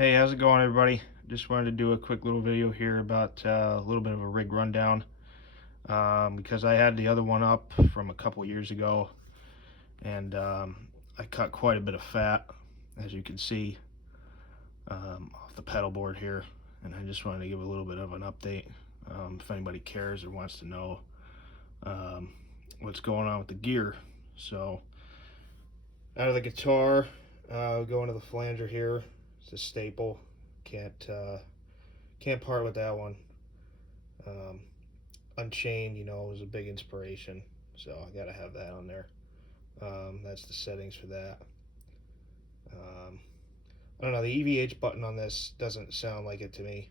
Hey, how's it going, everybody? Just wanted to do a quick little video here about a little bit of a rig rundown because I had the other one up from a couple years ago, and I cut quite a bit of fat, as you can see, off the pedal board here, and I just wanted to give a little bit of an update if anybody cares or wants to know um, what's going on with the gear. So, out of the guitar, go into the flanger here. It's a staple. Can't part with that one. Um, Unchained, was a big inspiration, so I gotta have that on there. That's the settings for that. I don't know, the EVH button on this doesn't sound like it to me.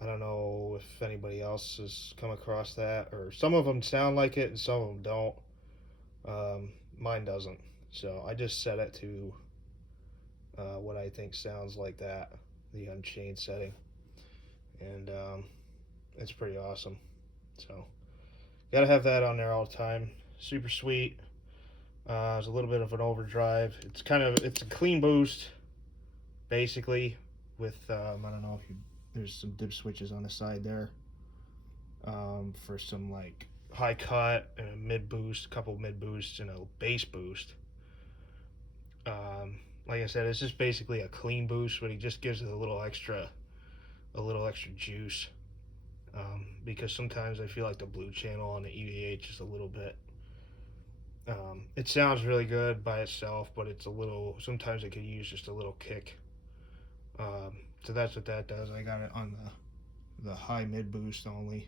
I don't know if anybody else has come across that, or some of them sound like it and some of them don't. Mine doesn't, so I just set it to what I think sounds like that, the Unchained setting, and it's pretty awesome. So gotta have that on there all the time. Super sweet. There's a little bit of an overdrive. It's a clean boost, basically, with I don't know if there's some dip switches on the side there for some like high cut and a mid boost, a couple mid boosts and a bass boost. Like I said, it's just basically a clean boost, but he just gives it a little extra juice. Because sometimes I feel like the blue channel on the EVH is a little bit. It sounds really good by itself, but it's a little. Sometimes it could use just a little kick. So that's what that does. I got it on the high mid boost only.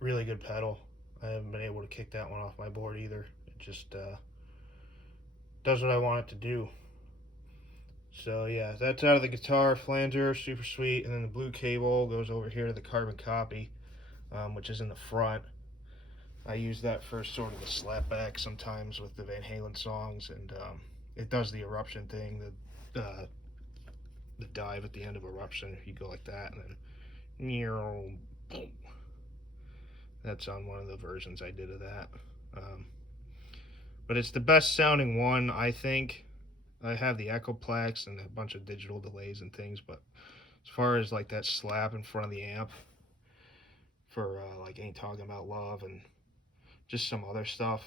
Really good pedal. I haven't been able to kick that one off my board either. It just does what I want it to do. So yeah, that's out of the guitar, flanger, super sweet, and then the blue cable goes over here to the carbon copy, which is in the front. I use that for sort of the slapback sometimes with the Van Halen songs, and it does the eruption thing, the dive at the end of eruption. If you go like that, and then boom. That's on one of the versions I did of that. But it's the best sounding one, I think. I have the Echoplex and a bunch of digital delays and things, but as far as like that slap in front of the amp for like Ain't Talking About Love and just some other stuff,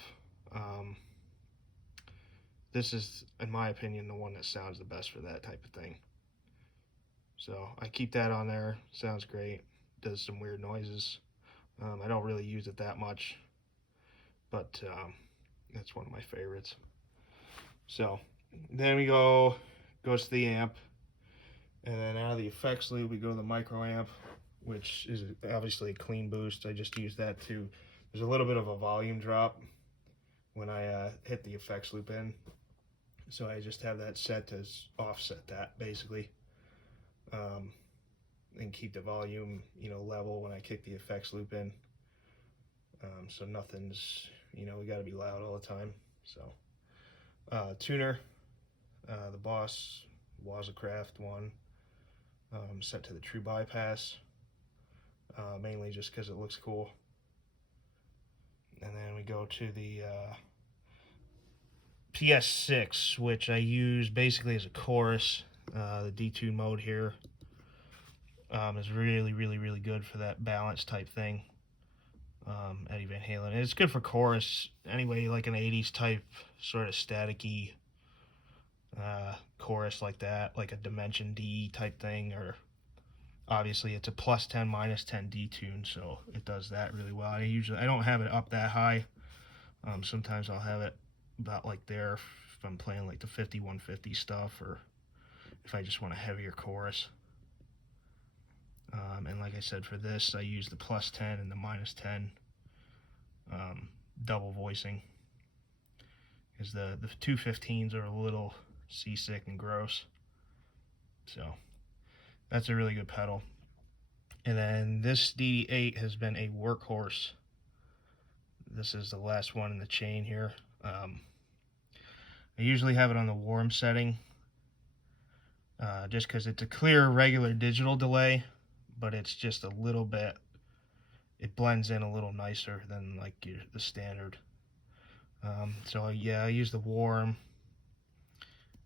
this is, in my opinion, the one that sounds the best for that type of thing. So I keep that on there. Sounds great. Does some weird noises. I don't really use it that much, but that's one of my favorites. So then we goes to the amp, and then out of the effects loop we go to the micro amp, which is obviously a clean boost. I just use that too. There's a little bit of a volume drop when I hit the effects loop in, so I just have that set to offset that basically, and keep the volume level when I kick the effects loop in. So nothing's, we got to be loud all the time. So tuner, the Boss Wazacraft one, set to the true bypass, mainly just because it looks cool. And then we go to the PS6, which I use basically as a chorus. The detune mode here is really good for that balance type thing. Eddie Van Halen. And it's good for chorus anyway, like an 80s type sort of staticky chorus like that, like a Dimension D type thing, or obviously it's a +10 -10 detune, so it does that really well. I don't have it up that high. Sometimes I'll have it about like there if I'm playing like the 5150 stuff, or if I just want a heavier chorus. And like I said, for this I use the +10 and the -10 double voicing, because the 215s are a little seasick and gross. So that's a really good pedal. And then this DD8 has been a workhorse. This is the last one in the chain here. I usually have it on the warm setting, just because it's a clear regular digital delay, but it's just a little bit, it blends in a little nicer than like the standard. So yeah, I use the warm,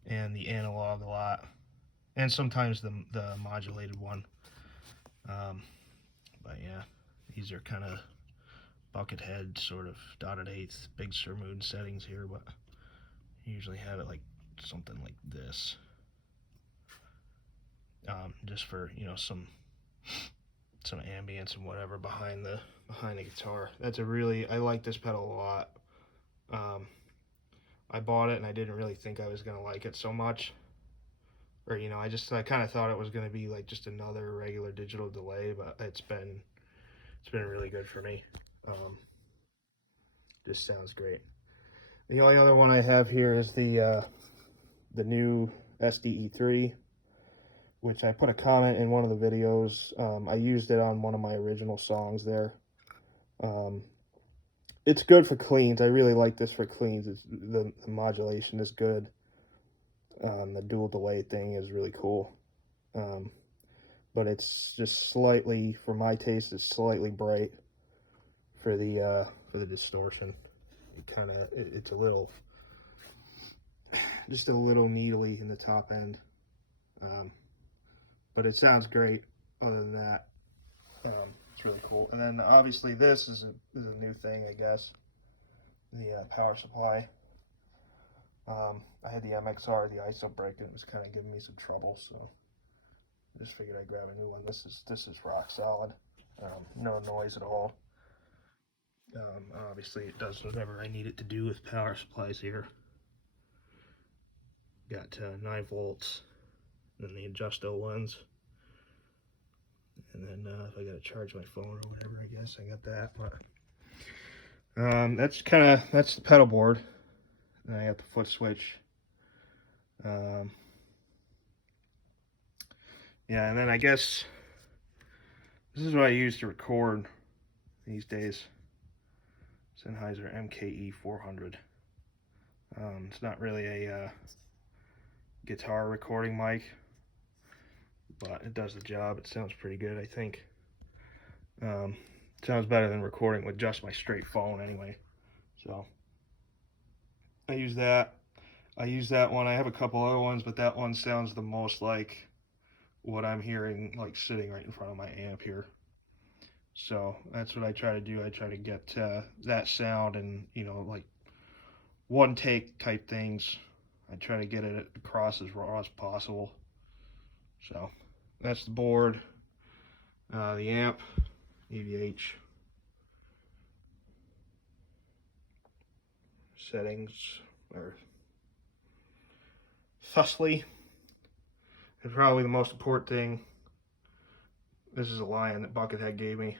and the analog a lot, and sometimes the modulated one. But yeah, these are kind of bucket head, sort of dotted eighth, big Sir Moon settings here, but I usually have it like something like this, just for, you know, some ambience and whatever behind the guitar. That's a really, I like this pedal a lot. I bought it and I didn't really think I was gonna like it so much, or you know, I kind of thought it was gonna be like just another regular digital delay, but it's been really good for me. Just sounds great. The only other one I have here is the new SDE3, which I put a comment in one of the videos. I used it on one of my original songs there. It's good for cleans. I really like this for cleans. The modulation is good. The dual delay thing is really cool. But it's just slightly, for my taste, it's slightly bright for the distortion. It's a little, just a little needly in the top end. But it sounds great. Other than that, it's really cool. And then obviously this is a new thing, I guess. The power supply. I had the MXR, the ISO break, and it was kind of giving me some trouble, so I just figured I'd grab a new one. This is rock solid. No noise at all. Obviously it does whatever I need it to do with power supplies here. Got 9 volts, and then the Adjusto ones. And then if I gotta charge my phone or whatever, I guess I got that. But that's the pedal board. And I got the foot switch. Yeah, and then I guess this is what I use to record these days. Sennheiser MKE 400. It's not really a guitar recording mic, but it does the job. It sounds pretty good, I think. Sounds better than recording with just my straight phone anyway. So I use that. I use that one. I have a couple other ones, but that one sounds the most like what I'm hearing, like sitting right in front of my amp here. So that's what I try to do. I try to get that sound and, you know, like one take type things. I try to get it across as raw as possible. So that's the board, the amp, EVH, settings, or thusly. And probably the most important thing, this is a Lion that Buckethead gave me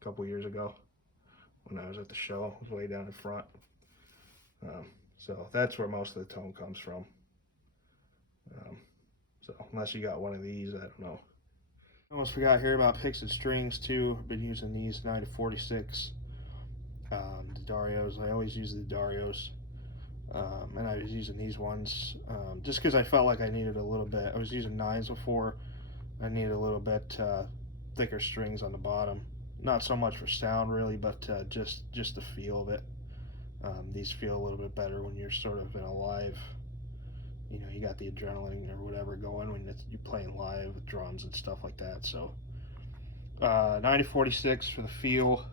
a couple years ago when I was at the show. It was way down in front. So that's where most of the tone comes from. So unless you got one of these, I don't know. I almost forgot here about picks and strings too. I've been using these 9 to 46 Darios. I always use the Darios. And I was using these ones just because I felt like I needed a little bit. I was using 9s before. I needed a little bit thicker strings on the bottom. Not so much for sound really, but just the feel of it. These feel a little bit better when you're sort of in a live, you know, you got the adrenaline or whatever going when you're playing live with drums and stuff like that. So 9046 for the feel,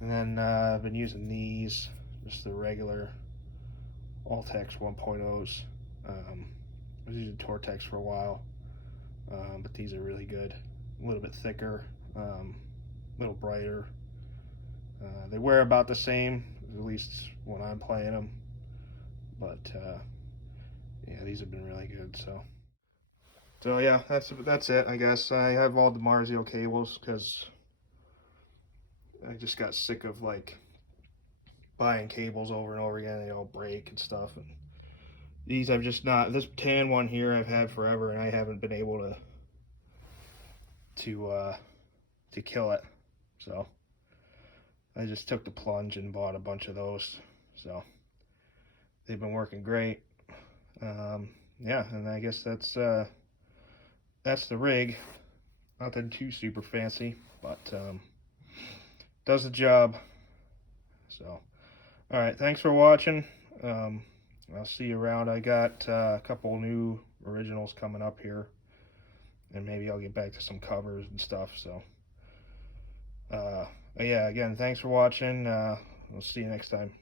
and then I've been using these, just the regular Altex 1.0s. I was using Tortex for a while, but these are really good. A little bit thicker, a little brighter. They wear about the same, at least when I'm playing them. But yeah, these have been really good. So yeah, that's it. I guess I have all the Marzio cables because I just got sick of like buying cables over and over again. They all break and stuff. And these I've just not. This tan one here I've had forever, and I haven't been able to kill it. So I just took the plunge and bought a bunch of those. So they've been working great. Yeah, and I guess that's the rig. Nothing too super fancy, but does the job. So, all right, thanks for watching. I'll see you around. I got a couple new originals coming up here, and maybe I'll get back to some covers and stuff. So, yeah, again, thanks for watching. We'll see you next time.